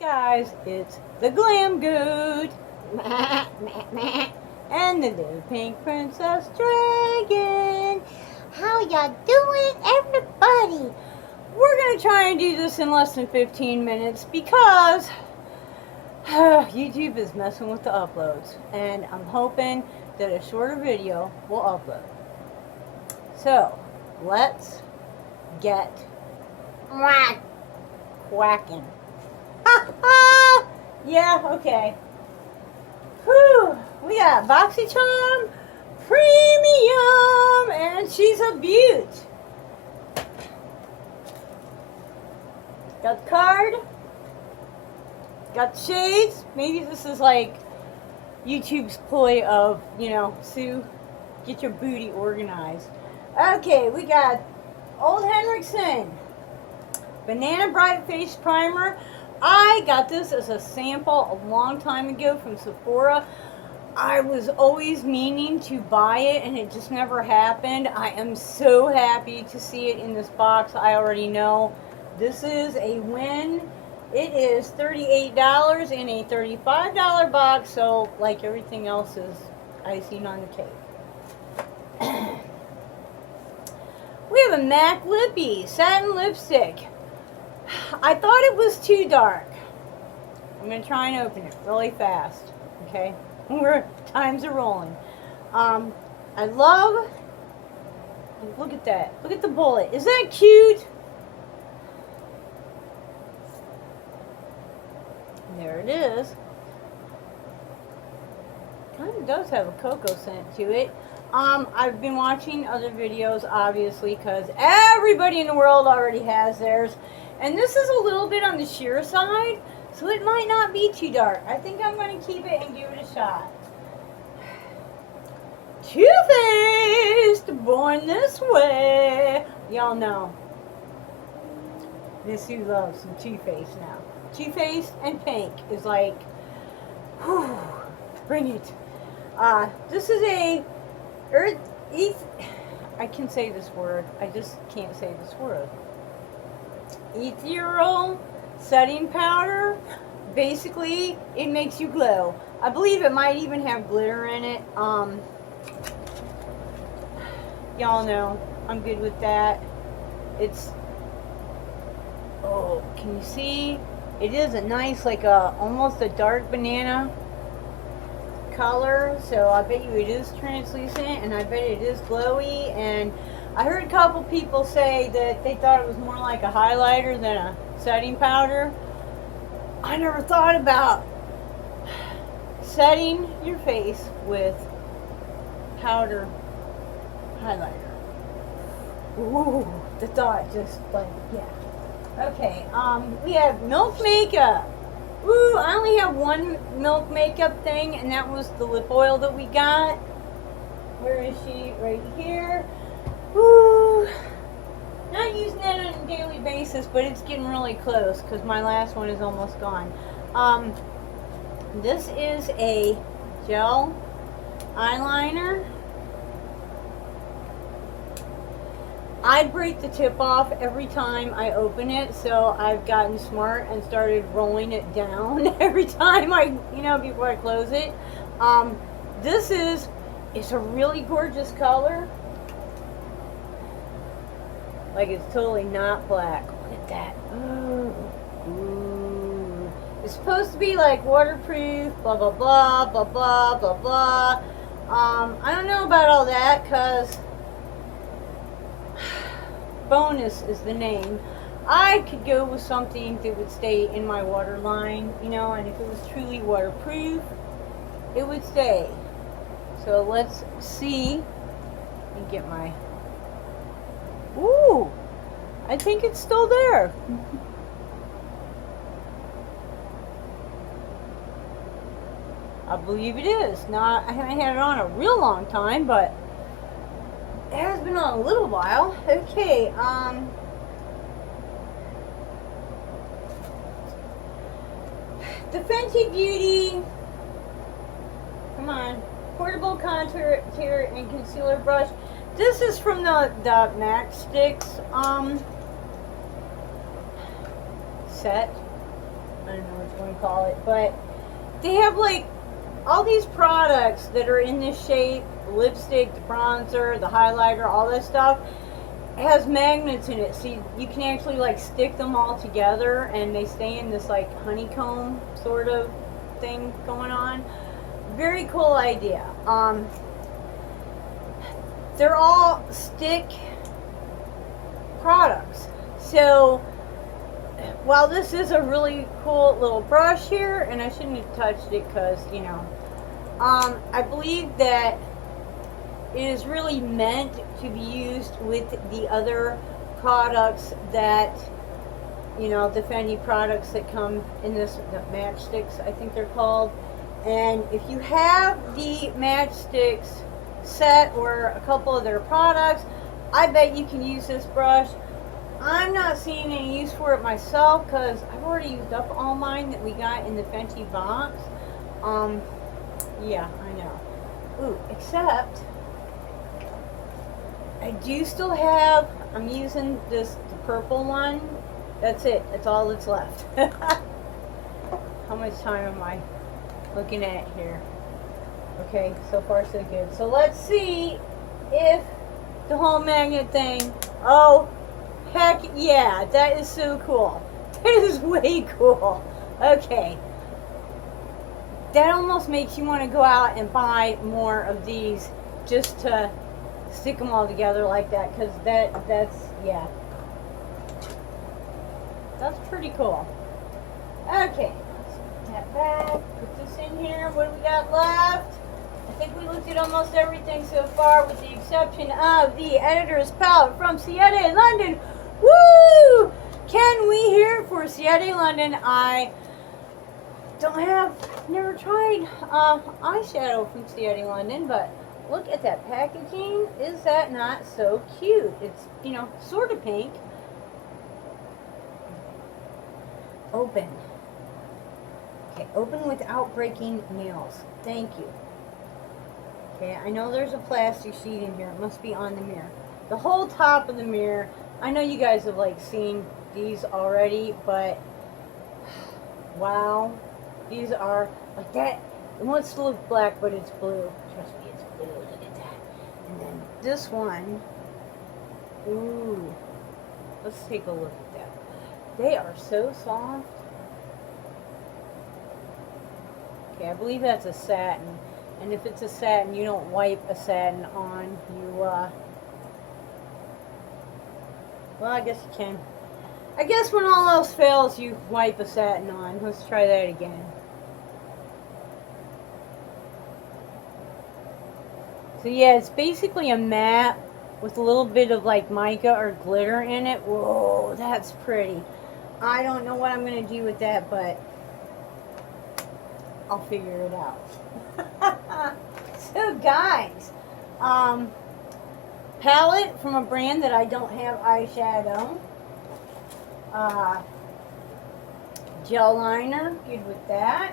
Guys, it's the Glam Goat and the little pink princess dragon. How y'all doing, everybody? We're gonna try and do this in less than 15 minutes because YouTube is messing with the uploads, and I'm hoping that a shorter video will upload. So let's get quacking. Yeah, okay. Whew, we got Boxy Charm Premium, and she's a beaut. Got the card. Got the shades. Maybe this is like YouTube's ploy of, Sue, get your booty organized. Okay, we got Old Henriksen Banana Bright Face Primer. I got this as a sample a long time ago from Sephora. I was always meaning to buy it and it just never happened. I am so happy to see it in this box. I already know this is a win. It is $38 in a $35 box, so like everything else is icing on the cake. We have a MAC Lippy Satin Lipstick. I thought it was too dark. I'm going to try and open it really fast, okay? Times are rolling. I love, look at that. Look at the bullet. Is that cute? There it is. Kind of does have a cocoa scent to it. I've been watching other videos, obviously, because everybody in the world already has theirs. And this is a little bit on the sheer side, so it might not be too dark. I think I'm going to keep it and give it a shot. Too Faced, Born This Way. Y'all know. Miss Sue loves some Too Faced now. Too Faced and pink is like, whew, bring it. This is a I can say this word. I just can't say this word. Ethereal setting powder. Basically, it makes you glow. I believe it might even have glitter in it. Y'all know I'm good with that. It's, oh, can you see? It is a nice, like almost a dark banana color, so I bet you it is translucent, and I bet it is glowy. And I heard a couple people say that they thought it was more like a highlighter than a setting powder. I never thought about setting your face with powder highlighter. Ooh, the thought just like, yeah. Okay, we have Milk Makeup. Ooh, I only have one Milk Makeup thing, and that was the lip oil that we got. Where is she? Right here. Ooh. Not using that on a daily basis, but it's getting really close because my last one is almost gone. This is a gel eyeliner. I break the tip off every time I open it, so I've gotten smart and started rolling it down every time before I close it. It's a really gorgeous color. Like, it's totally not black. Look at that. Ooh. It's supposed to be like waterproof, blah, blah, blah, blah, blah, blah, blah. I don't know about all that, because Bonus is the name. I could go with something that would stay in my water line, and if it was truly waterproof, it would stay. So let's see. Let me get my... Ooh, I think it's still there. I believe it is. Now, I haven't had it on a real long time, but it has been on a little while. Okay, the Fenty Beauty, come on, Portable Contour and Concealer Brush. This is from the MAC Sticks set. I don't know what you want to call it, but they have like all these products that are in this shape, the lipstick, the bronzer, the highlighter, all that stuff. It has magnets in it, so you can actually like stick them all together and they stay in this like honeycomb sort of thing going on. Very cool idea. They're all stick products. So while this is a really cool little brush here, and I shouldn't have touched it because, you know, I believe that it is really meant to be used with the other products that, you know, the Fendi products that come in this, the matchsticks, I think they're called. And if you have the matchsticks set or a couple of their products, I bet you can use this brush. I'm not seeing any use for it myself because I've already used up all mine that we got in the Fenty box. Yeah, I know. Ooh, except I do still have, I'm using the purple one. That's it. That's all that's left. How much time am I looking at here? Okay, so far so good. So let's see if the whole magnet thing, oh, heck yeah, that is so cool. That is way cool. Okay. That almost makes you want to go out and buy more of these just to stick them all together like that, because that's, yeah. That's pretty cool. Okay, let's put that back, put this in here. What do we got left? I think we looked at almost everything so far with the exception of the editor's palette from Siete London. Woo! Can we hear it for Siete London? I never tried eyeshadow from Siete London, but look at that packaging. Is that not so cute? It's, you know, sort of pink. Open. Okay, open without breaking nails. Thank you. Okay, I know there's a plastic sheet in here. It must be on the mirror. The whole top of the mirror. I know you guys have like seen these already, but wow. These are like that. It wants to look black, but it's blue. Trust me, it's blue. Look at that. And then this one. Ooh. Let's take a look at that. They are so soft. Okay, I believe that's a satin. And if it's a satin, you don't wipe a satin on. You, well, I guess you can. I guess when all else fails, you wipe a satin on. Let's try that again. So yeah, it's basically a matte with a little bit of like mica or glitter in it. Whoa, that's pretty. I don't know what I'm going to do with that, but I'll figure it out. So guys, palette from a brand that I don't have eyeshadow. Gel liner, good with that.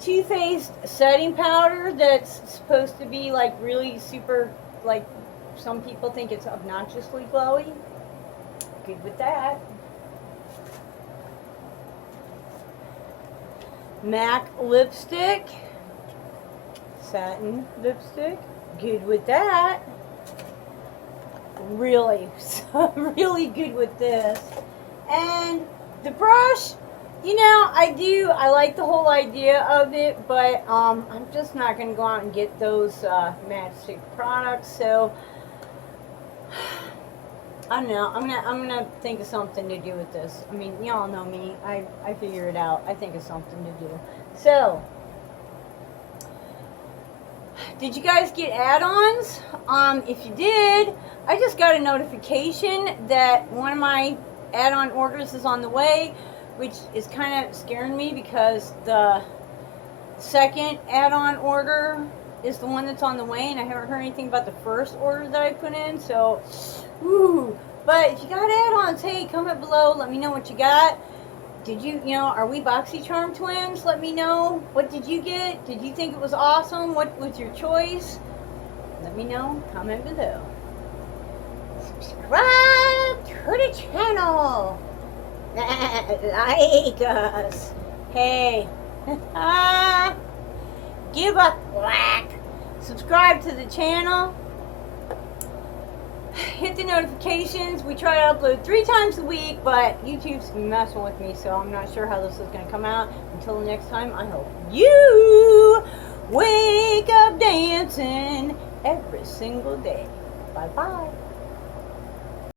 Too Faced setting powder that's supposed to be like really super, like some people think it's obnoxiously glowy. Good with that. MAC lipstick, satin lipstick, good with that. Really, really good with this. And the brush, you know, I like the whole idea of it, but I'm just not going to go out and get those matchstick products, so I don't know. I'm gonna think of something to do with this. I mean, y'all know me. I figure it out. I think of something to do. So, did you guys get add-ons? If you did, I just got a notification that one of my add-on orders is on the way, which is kind of scaring me because the second add-on order is the one that's on the way, and I haven't heard anything about the first order that I put in, so, woo. But if you got add-ons, hey, comment below, let me know what you got. Did you know, are we Boxy Charm twins? Let me know. What did you get? Did you think it was awesome? What was your choice? Let me know, comment below. Subscribe the channel. Like us. Hey. Give a like. Subscribe to the channel. Hit the notifications. We try to upload 3 times a week, but YouTube's messing with me, so I'm not sure how this is going to come out. Until next time, I hope you wake up dancing every single day. Bye-bye.